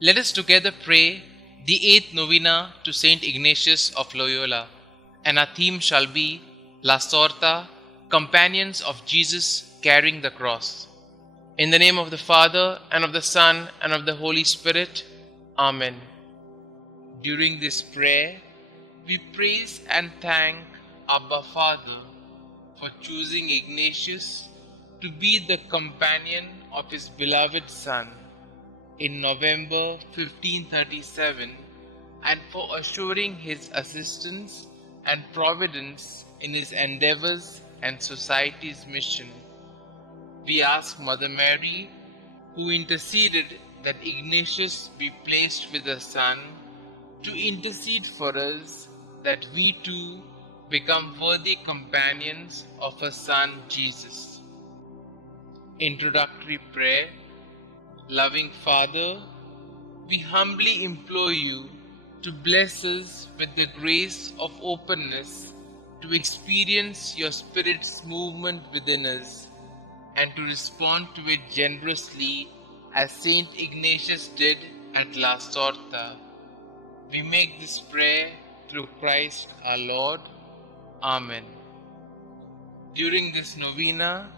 Let us together pray the 8th Novena to St Ignatius of Loyola, and our theme shall be La Sorta, Companions of Jesus Carrying the Cross. In the name of the Father, and of the Son, and of the Holy Spirit. Amen. During this prayer, we praise and thank Abba Father for choosing Ignatius to be the companion of his beloved Son in November 1537, and for assuring his assistance and providence in his endeavors and society's mission. We ask Mother Mary, who interceded that Ignatius be placed with the Son, to intercede for us that we too become worthy companions of her Son Jesus. Introductory Prayer. Loving Father, we humbly implore you to bless us with the grace of openness to experience your Spirit's movement within us and to respond to it generously as St. Ignatius did at La Sorta. We make this prayer through Christ our Lord. Amen. During this novena,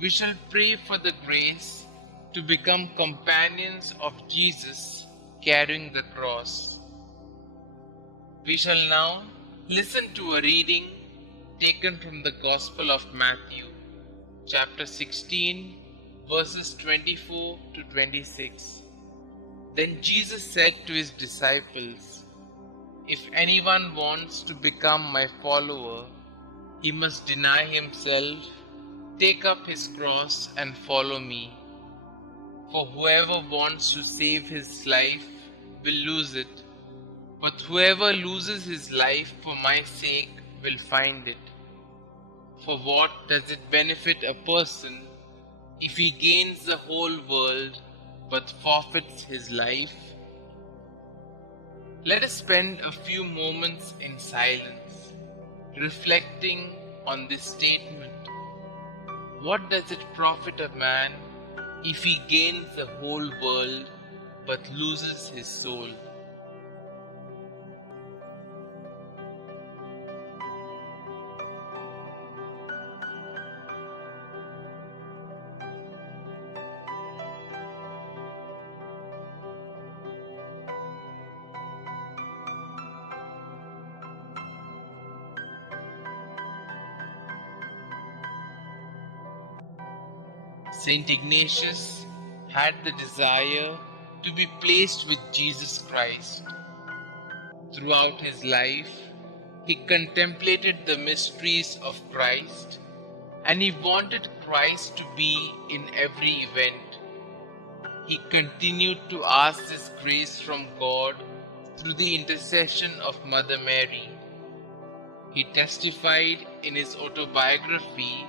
we shall pray for the grace to become companions of Jesus carrying the cross. We shall now listen to a reading taken from the Gospel of Matthew, chapter 16, verses 24 to 26. Then Jesus said to his disciples, "If anyone wants to become my follower, he must deny himself, take up his cross and follow me. For whoever wants to save his life will lose it, but whoever loses his life for my sake will find it. For what does it benefit a person if he gains the whole world but forfeits his life?" Let us spend a few moments in silence, reflecting on this statement. What does it profit a man if he gains the whole world but loses his soul? St. Ignatius had the desire to be placed with Jesus Christ. Throughout his life, he contemplated the mysteries of Christ, and he wanted Christ to be in every event. He continued to ask this grace from God through the intercession of Mother Mary. He testified in his autobiography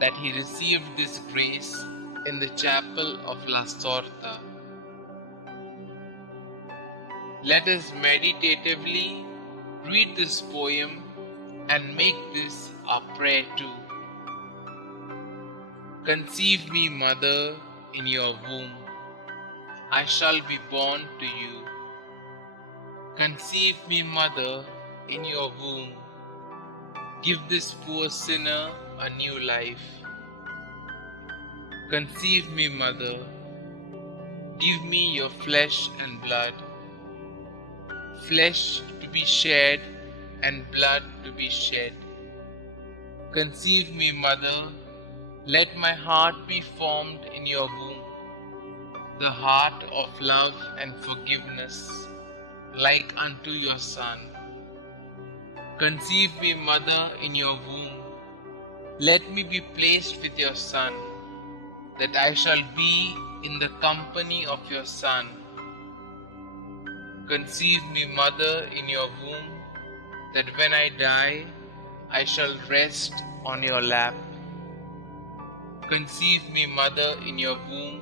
that he received this grace in the chapel of La Sorta. Let us meditatively read this poem and make this our prayer too. Conceive me, Mother, in your womb. I shall be born to you. Conceive me, Mother, in your womb. Give this poor sinner a new life. Conceive me, Mother. Give me your flesh and blood. Flesh to be shed and blood to be shed. Conceive me, Mother. Let my heart be formed in your womb, the heart of love and forgiveness, like unto your Son. Conceive me, Mother, in your womb. Let me be placed with your Son, that I shall be in the company of your Son. Conceive me, Mother, in your womb, that when I die, I shall rest on your lap. Conceive me, Mother, in your womb.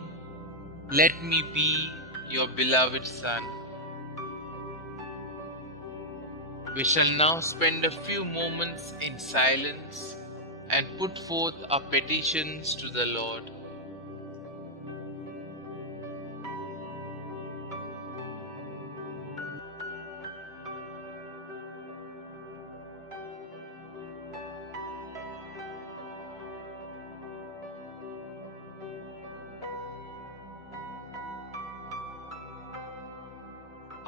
Let me be your beloved Son. We shall now spend a few moments in silence and put forth our petitions to the Lord.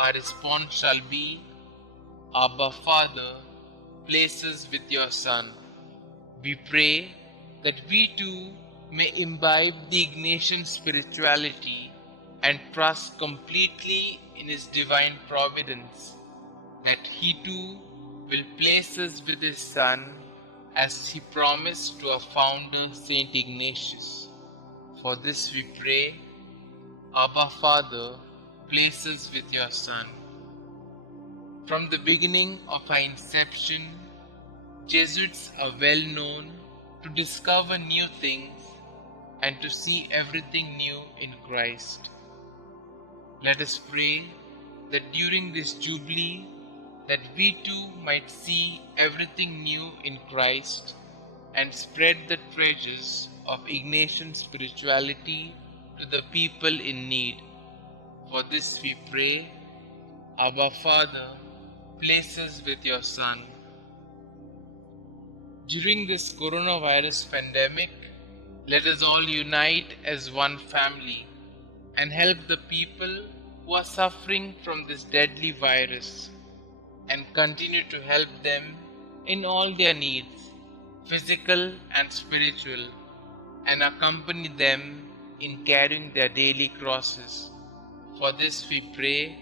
our response shall be, Abba Father, place us with your Son. We pray that we too may imbibe the Ignatian spirituality and trust completely in His divine providence, that He too will place us with His Son as He promised to our founder St Ignatius. For this we pray, Abba Father, place us with your Son. From the beginning of our inception, Jesuits are well known to discover new things and to see everything new in Christ. Let us pray that during this Jubilee, that we too might see everything new in Christ and spread the treasures of Ignatian spirituality to the people in need. For this we pray, Abba Father, place us with your Son. During this coronavirus pandemic, let us all unite as one family and help the people who are suffering from this deadly virus, and continue to help them in all their needs, physical and spiritual, and accompany them in carrying their daily crosses. For this we pray,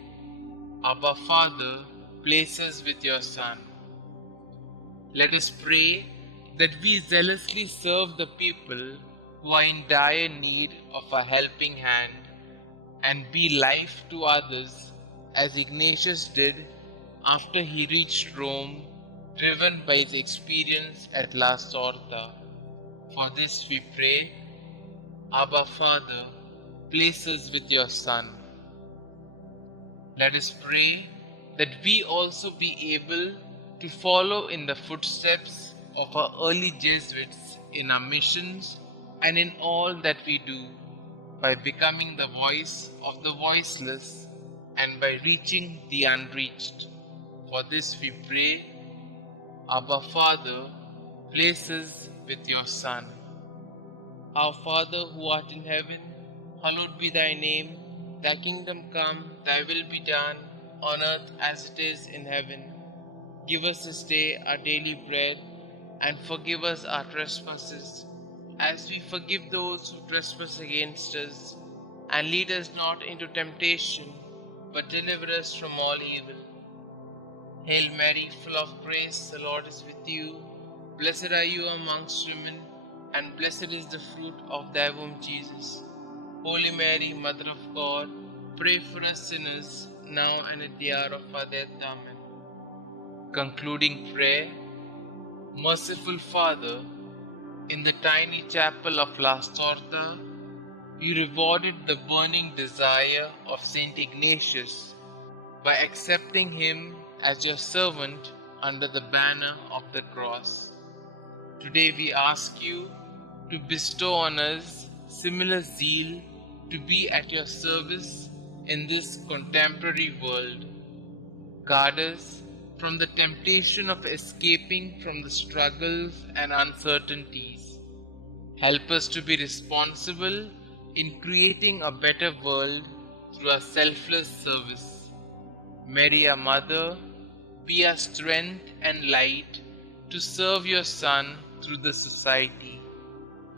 Abba Father, place us with your Son. Let us pray that we zealously serve the people who are in dire need of a helping hand, and be life to others as Ignatius did after he reached Rome, driven by his experience at La Sorda. For this we pray, Abba Father, place us with your Son. Let us pray that we also be able to follow in the footsteps of our early Jesuits in our missions and in all that we do, by becoming the voice of the voiceless and by reaching the unreached. For this we pray, Abba Father, place us with your Son. Our Father who art in heaven, hallowed be thy name. Thy kingdom come, thy will be done, on earth as it is in heaven. Give us this day our daily bread, and forgive us our trespasses, as we forgive those who trespass against us. And lead us not into temptation, but deliver us from all evil. Hail Mary, full of grace, the Lord is with you. Blessed are you amongst women, and blessed is the fruit of thy womb, Jesus. Holy Mary, Mother of God, pray for us sinners, now and at the hour of our death. Amen. Concluding prayer. Merciful Father, in the tiny chapel of La Sorda, you rewarded the burning desire of St Ignatius by accepting him as your servant under the banner of the cross. Today we ask you to bestow on us similar zeal to be at your service in this contemporary world. Guard us from the temptation of escaping from the struggles and uncertainties. Help us to be responsible in creating a better world through our selfless service. Mary, our Mother, be our strength and light to serve your Son through the society.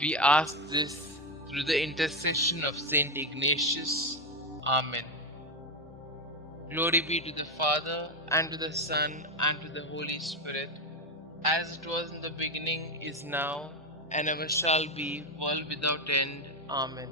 We ask this through the intercession of St Ignatius. Amen. Glory be to the Father, and to the Son, and to the Holy Spirit, as it was in the beginning, is now, and ever shall be, world without end. Amen.